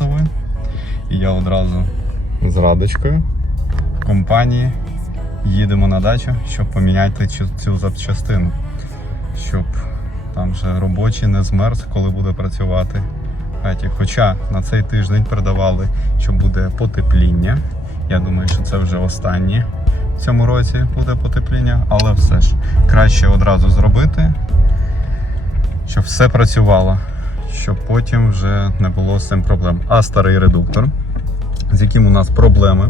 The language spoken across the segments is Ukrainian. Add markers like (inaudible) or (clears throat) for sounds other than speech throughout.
редуктор. І я одразу з радочкою компанії їдемо на дачу, щоб поміняти цю, запчастину. Щоб там вже робочий не змерз, коли буде працювати. Хоча на цей тиждень передавали, що буде потепління. Я думаю, що це вже останнє в цьому році буде потепління, але все ж краще одразу зробити, щоб все працювало, щоб потім вже не було з цим проблем. А старий редуктор, з яким у нас проблеми.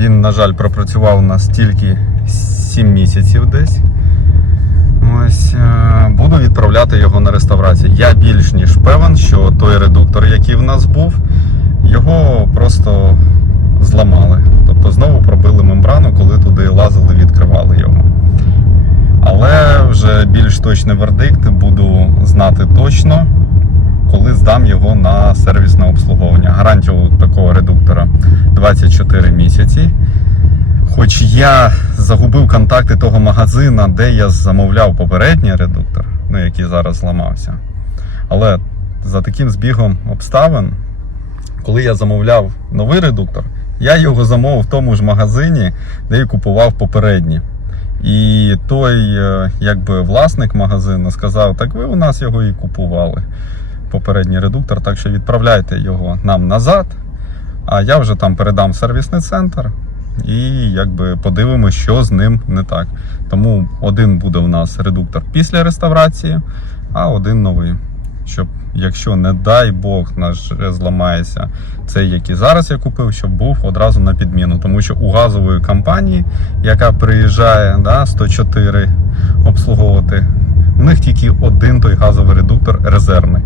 Він, на жаль, пропрацював у нас тільки 7 місяців десь. Ось е, буду відправляти його на реставрацію. Я більш ніж певен, що той редуктор, який в нас був, його просто зламали. Тобто знову пробили мембрану, коли туди лазили, відкривали його. Але вже більш точний вердикт буду знати точно, коли здам його на сервісне обслуговування. Гарантію такого редуктора 24 місяці. Хоч я загубив контакти того магазина, де я замовляв попередній редуктор, ну який зараз зламався. Але за таким збігом обставин, коли я замовляв новий редуктор, я його замовив в тому ж магазині, де і купував попередній. І той, е, якби власник магазину сказав, так ви у нас його і купували. Попередній редуктор, так що відправляйте його нам назад, а я вже там передам сервісний центр і якби подивимося, що з ним не так. Тому один буде у нас редуктор після реставрації, а один новий. Щоб, якщо, не дай Бог, наш зламається цей, який зараз я купив, щоб був одразу на підміну. Тому що у газової компанії, яка приїжджає да, 104 обслуговувати, у них тільки один той газовий редуктор резервний.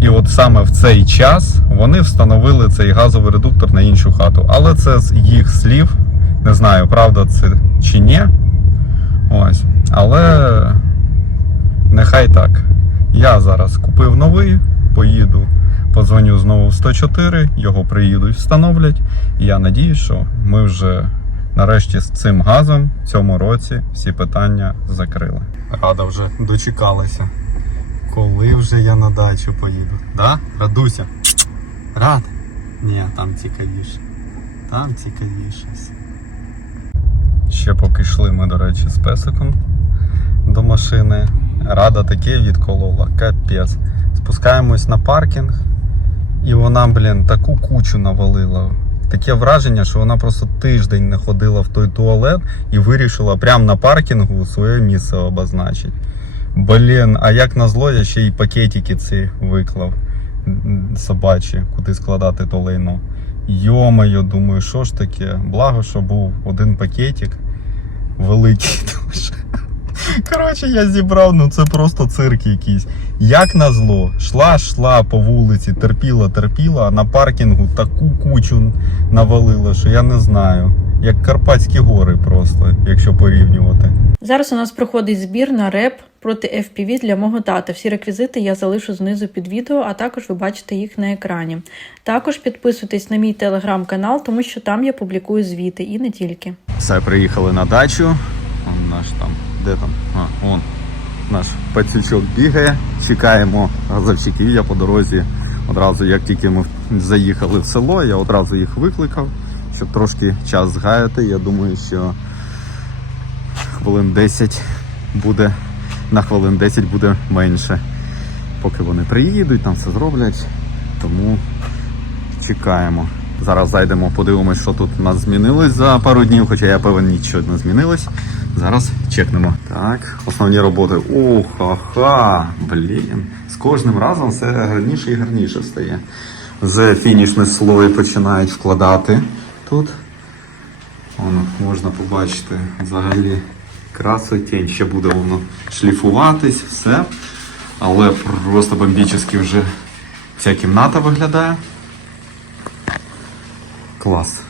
І от саме в цей час вони встановили цей газовий редуктор на іншу хату. Але це з їх слів. Не знаю, правда це чи ні. Ось. Але нехай так. Я зараз купив новий, поїду, подзвоню знову в 104, його приїдуть, встановлять. І я надію, що ми вже нарешті з цим газом в цьому році всі питання закрили. Рада вже дочекалася. Коли вже я на дачу поїду? Да? Радуся? Рад? Ні, там цікавіше. Там цікавіше. Ще поки йшли ми, до речі, з песиком до машини. Рада таке відколола, капець. Спускаємось на паркінг, і вона, блін, таку кучу навалила. Таке враження, що вона просто тиждень не ходила в той туалет і вирішила прямо на паркінгу своє місце обозначити. Блін, а як назло, я ще й пакетики ці виклав собачі, куди складати то лайно. Йомайо, думаю, що ж таке? Благо, що був один пакетик великий (laughs) дуже. Коротше, я зібрав, ну це просто цирк якийсь. Як назло, шла, шла по вулиці, терпіла, терпіла, а на паркінгу таку кучу навалила, що я не знаю. Як Карпатські гори просто, якщо порівнювати. Зараз у нас проходить збір на реп проти FPV для мого тата. Всі реквізити я залишу знизу під відео, а також ви бачите їх на екрані. Також підписуйтесь на мій телеграм-канал, тому що там я публікую звіти і не тільки. Все, приїхали на дачу. Наш там, де там? А, вон. Наш пацючок бігає. Чекаємо газовщиків. Я по дорозі одразу, як тільки ми заїхали в село, я одразу їх викликав, щоб трошки час згаяти. Я думаю, що хвилин 10 буде, на хвилин 10 буде менше. Поки вони приїдуть, там все зроблять. Тому чекаємо. Зараз зайдемо, подивимось, що тут у нас змінилось за пару днів, хоча я певен, нічого не змінилось. Зараз чекнемо. Так, основні роботи. О, ха-ха, блін. З кожним разом все гарніше і гарніше стає. З фінішний слой починають вкладати тут. Воно можна побачити взагалі красотень. Ще буде воно шліфуватись, все. Але просто бомбічно вже ця кімната виглядає. Клас.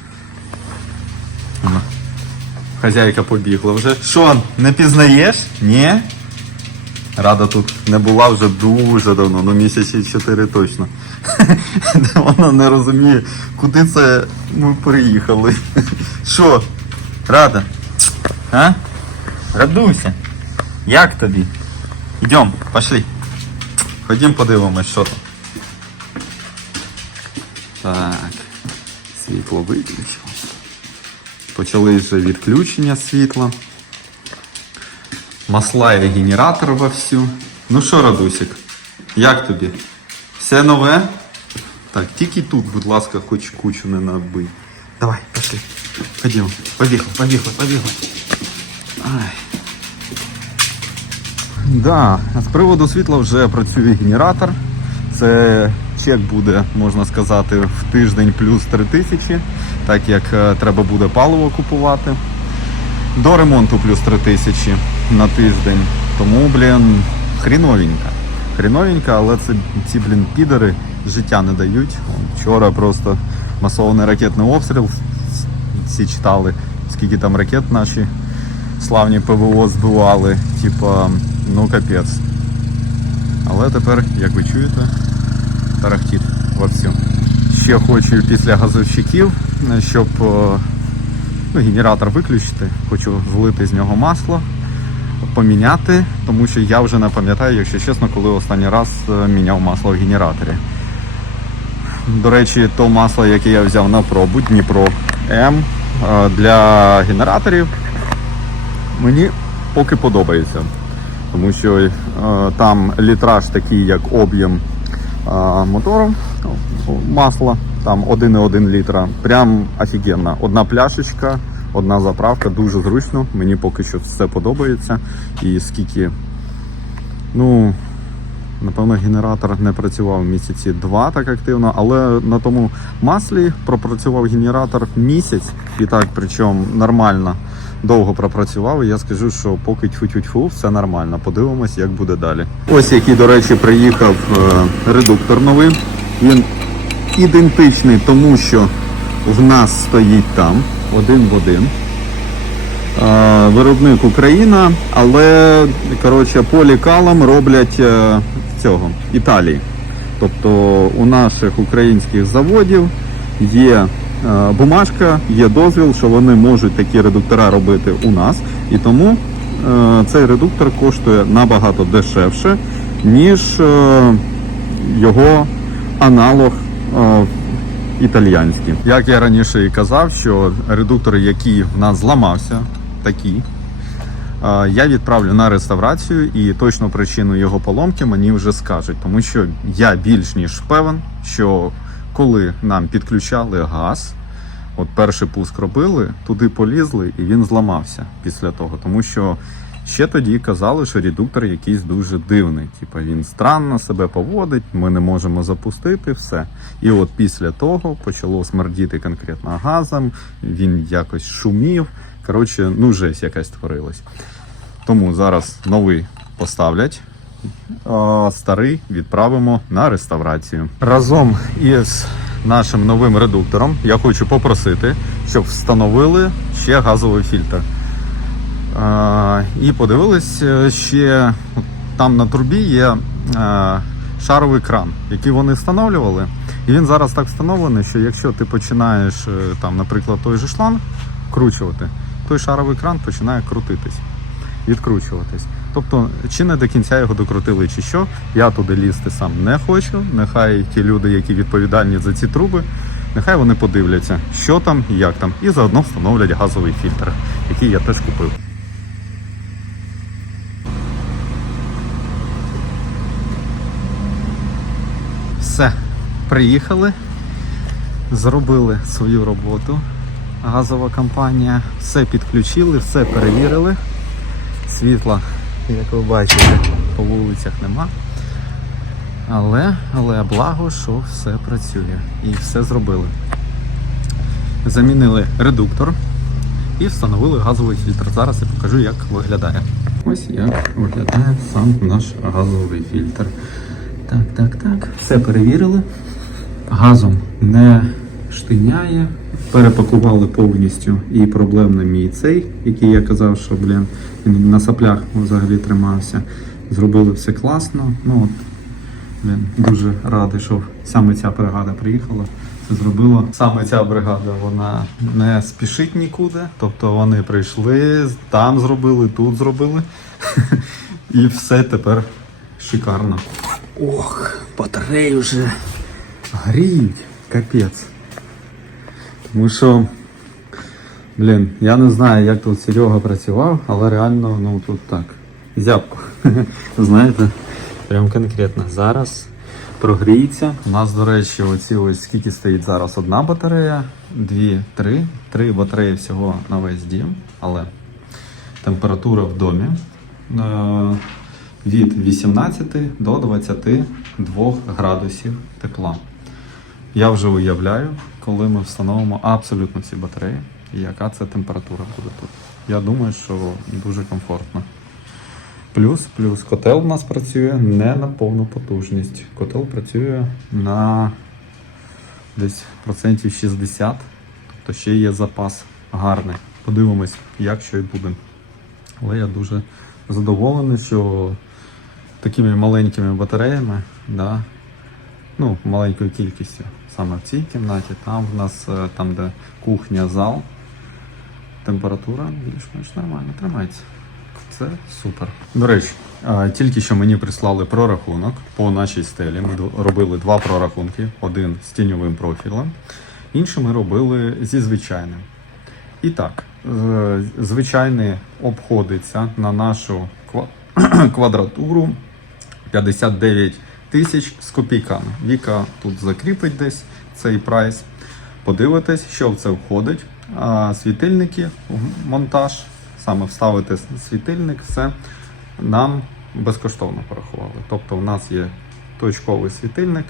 Хазяйка побігла вже. Що, не пізнаєш? Ні? Рада тут не була вже дуже давно, ну місяці 4 точно. (laughs) Вона не розуміє, куди це ми приїхали. (laughs) Що? Рада? А? Радуйся. Як тобі? Йдем, пошли. Ходім подивимось, що там. Так. Світло виключилось. Почали вже відключення світла. Масла і генератор вовсю. Ну що, Радусик, як тобі? Все нове? Так, тільки тут, будь ласка, хоч кучу не набий. Давай, пішли. Ходімо. Побігли, побігли, побігли. Ай. Да, з приводу світла вже працює генератор. Це чек буде, можна сказати, в тиждень плюс 3 тисячі, так як е, треба буде паливо купувати. До ремонту плюс 3 тисячі на тиждень. Тому, блін, хріновенько. Хріновенько, але це, ці, блін, підери життя не дають. Вчора просто масований ракетний обстріл. Всі читали, скільки там ракет наші славні ПВО збивали. Типа, ну капець. Але тепер, як ви чуєте, тарахтіт вовсю. Ще хочу після газовщиків, щоб е, ну, генератор виключити, хочу злити з нього масло, поміняти, тому що я вже не пам'ятаю, якщо чесно, коли останній раз е, міняв масло в генераторі. До речі, то масло, яке я взяв на пробу, Дніпро М е, для генераторів, мені поки подобається. Тому що е, там літраж такий, як об'єм мотору ну, масла, там 1,1 літра. Прям офігенно. Одна пляшечка, одна заправка, дуже зручно. Мені поки що все подобається. І скільки, ну, напевно, генератор не працював місяці два так активно, але на тому маслі пропрацював генератор місяць, і так, причому нормально. Довго пропрацював, і я скажу, що поки тьфу-тьфу-тьфу, все нормально. Подивимось, як буде далі. Ось який, до речі, приїхав е, редуктор новий. Він ідентичний тому, що в нас стоїть там один в один. Е, Виробник Україна, але коротше, полікалом роблять е, цього Італії. Тобто у наших українських заводів є бумажка, є дозвіл, що вони можуть такі редуктора робити у нас. І тому е, цей редуктор коштує набагато дешевше, ніж е, його аналог е, італіянський. Як я раніше і казав, що редуктор, який в нас зламався, такий, е, я відправлю на реставрацію і точну причину його поломки мені вже скажуть, тому що я більш ніж певен, що коли нам підключали газ, от перший пуск робили, туди полізли, і він зламався після того, тому що. Ще тоді казали, що редуктор якийсь дуже дивний. Типа він странно себе поводить, ми не можемо запустити все. І от після того почало смердіти конкретно газом, він якось шумів. Коротше, ну жесть якась творилась. Тому зараз новий поставлять, старий відправимо на реставрацію. Разом із нашим новим редуктором я хочу попросити, щоб встановили ще газовий фільтр. І подивились е, ще там на трубі є е, шаровий кран, який вони встановлювали. І він зараз так встановлений, що якщо ти починаєш е, там, наприклад, той же шланг вкручувати, той шаровий кран починає крутитись, відкручуватись. Тобто, чи не до кінця його докрутили, чи що, я туди лізти сам не хочу. Нехай ті люди, які відповідальні за ці труби, нехай вони подивляться, що там і як там, і заодно встановлять газовий фільтр, який я теж купив. Все, приїхали, зробили свою роботу. Газова компанія, все підключили, все перевірили. Світла, як ви бачите, по вулицях нема. Але, але благо, що все працює і все зробили. Замінили редуктор і встановили газовий фільтр. Зараз я покажу, як виглядає. Ось як виглядає сам наш газовий фільтр. Так, так, так. Все перевірили. Газом не штиняє. Перепакували повністю і проблемний мій цей, який я казав, що блін, він на саплях взагалі тримався. Зробили все класно. Ну от блін, дуже радий, що саме ця бригада приїхала. Це зробила. Саме ця бригада вона не спішить нікуди. Тобто вони прийшли, там зробили, тут зробили. (laughs) І все тепер шикарно. Ох, батареї вже гріють, капець. Тому що, блін, я не знаю, як тут Серега працював, але реально, ну тут так. Зябко. (laughs) Знаєте, прям конкретно. Зараз прогріється. У нас, до речі, оці ось скільки стоїть зараз одна батарея, дві, три. Три батареї всього на весь дім, але температура в домі е, від 18 до 22 градусів тепла. Я вже уявляю, коли ми встановимо абсолютно всі батареї, і яка це температура буде тут. Я думаю, що дуже комфортно. Плюс, плюс котел у нас працює не на повну потужність. Котел працює на десь процентів 60, тобто ще є запас гарний. Подивимось, як що і буде. Але я дуже задоволений, що такими маленькими батареями, да, ну, маленькою кількістю, саме в цій кімнаті, там в нас, е, там, де кухня, зал, температура більш-менш нормально тримається. Це супер. До речі, е, тільки що мені прислали прорахунок по нашій стелі. Ми робили два прорахунки: один з тіньовим профілем, інший ми робили зі звичайним. І так, звичайний обходиться на нашу (clears throat) квадратуру 59 тисяч з копійками. Віка тут закріпить десь цей прайс. Подивитесь, що в це входить. А, світильники, в- монтаж, саме вставити світильник, все нам безкоштовно порахували. Тобто, у нас є точковий світильник,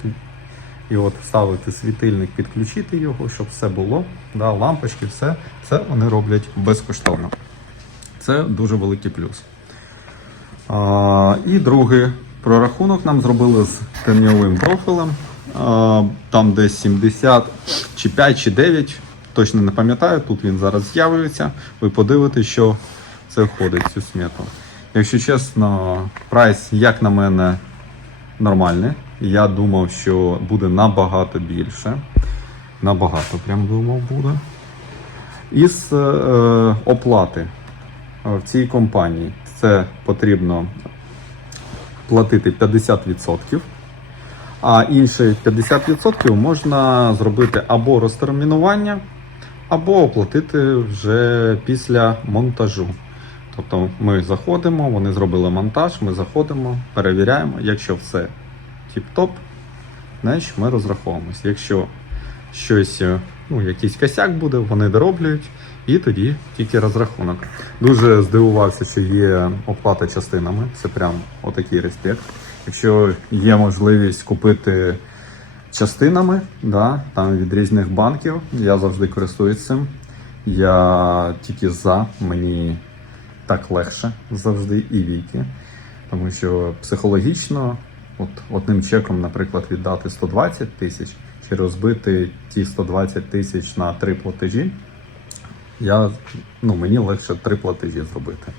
і от вставити світильник, підключити його, щоб все було. Да, лампочки, все, все вони роблять безкоштовно. Це дуже великий плюс. А, і другий прорахунок нам зробили з теньовим профілем. Там десь 70 чи 5 чи 9, точно не пам'ятаю, тут він зараз з'явиться. Ви подивитесь, що це входить в цю смету. Якщо чесно, прайс, як на мене, нормальний. Я думав, що буде набагато більше. Набагато прям думав буде. Із е, оплати е, в цій компанії це потрібно платити 50%, а інші 50% можна зробити або розтермінування, або оплатити вже після монтажу. Тобто ми заходимо, вони зробили монтаж, ми заходимо, перевіряємо. Якщо все тіп-топ, значить ми розраховуємось. Якщо щось, е, ну, якийсь косяк буде, вони дороблюють, і тоді тільки розрахунок. Дуже здивувався, що є оплата частинами. Це прям отакий респект. Якщо є можливість купити частинами, да, там від різних банків, я завжди користуюсь цим. Я тільки за, мені так легше завжди і віки. Тому що психологічно, от одним чеком, наприклад, віддати 120 тисяч чи розбити ті 120 тисяч на три платежі, я, ну, мені легше три платежі зробити.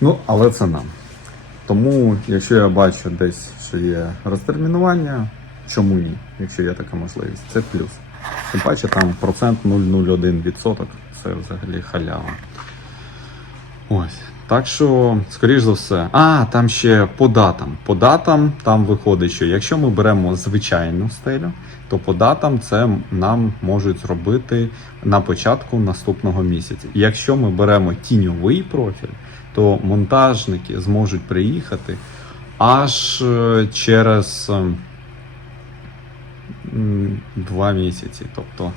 Ну, але це нам. Тому, якщо я бачу десь, що є розтермінування, чому ні, якщо є така можливість, це плюс. Тим паче там процент 0,01%, це взагалі халява. Ось. Так що, скоріш за все. А, там ще по датам. По датам там виходить, що якщо ми беремо звичайну стелю, то по датам це нам можуть зробити на початку наступного місяця. Якщо ми беремо тіньовий профіль, то монтажники зможуть приїхати аж е, через два місяці. Тобто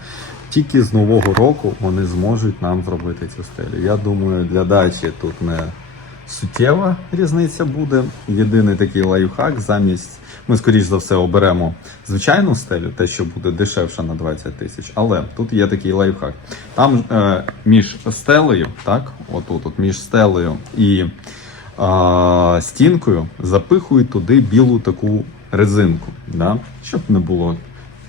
тільки з нового року вони зможуть нам зробити цю стелю. Я думаю, для дачі тут не суттєва різниця буде. Єдиний такий лайфхак замість. Ми, скоріш за все, оберемо звичайну стелю, те, що буде дешевше на 20 тисяч. Але тут є такий лайфхак. Там е, між стелею, так, отут, от між стелею і е, стінкою запихують туди білу таку резинку, да? щоб не було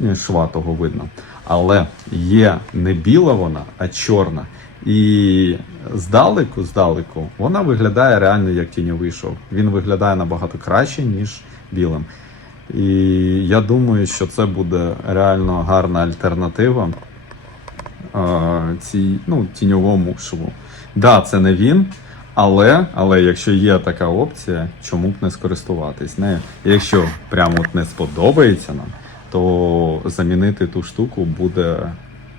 е, шва того видно. Але є не біла вона, а чорна. І здалеку, здалеку, вона виглядає реально як тіньовий шов. Він виглядає набагато краще, ніж білим. І я думаю, що це буде реально гарна альтернатива е, цій, ну, тіньовому шву. Да, це не він, Але, але якщо є така опція, чому б не скористуватись нею? Якщо прямо от не сподобається нам, то замінити ту штуку буде,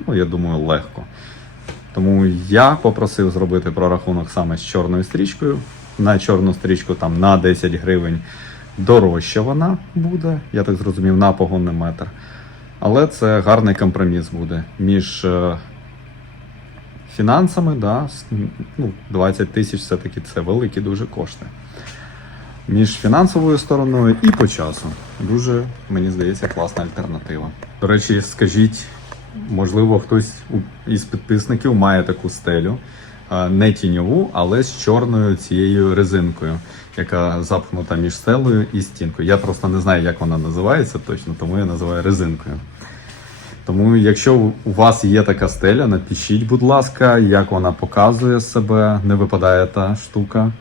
ну я думаю, легко. Тому я попросив зробити прорахунок саме з чорною стрічкою. На чорну стрічку там на 10 гривень дорожча вона буде, я так зрозумів, на погонний метр. Але це гарний компроміс буде між е, фінансами, да, ну, 20 тисяч все-таки це великі дуже кошти. Між фінансовою стороною і по часу. Дуже, мені здається, класна альтернатива. До речі, скажіть, можливо, хтось із підписників має таку стелю, не тіньову, але з чорною цією резинкою, яка запхнута між стелею і стінкою. Я просто не знаю, як вона називається точно, тому я називаю резинкою. Тому, якщо у вас є така стеля, напишіть, будь ласка, як вона показує себе, не випадає та штука,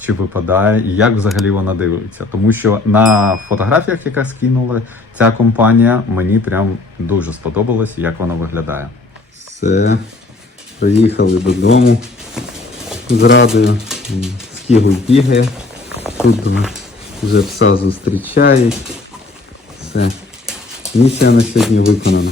чи випадає, і як взагалі вона дивиться. Тому що на фотографіях, яка скинула ця компанія, мені прям дуже сподобалось, як вона виглядає. Все, приїхали додому з радою. Скігуль бігає. Тут вже пса зустрічають. Все. Місія на сьогодні виконана.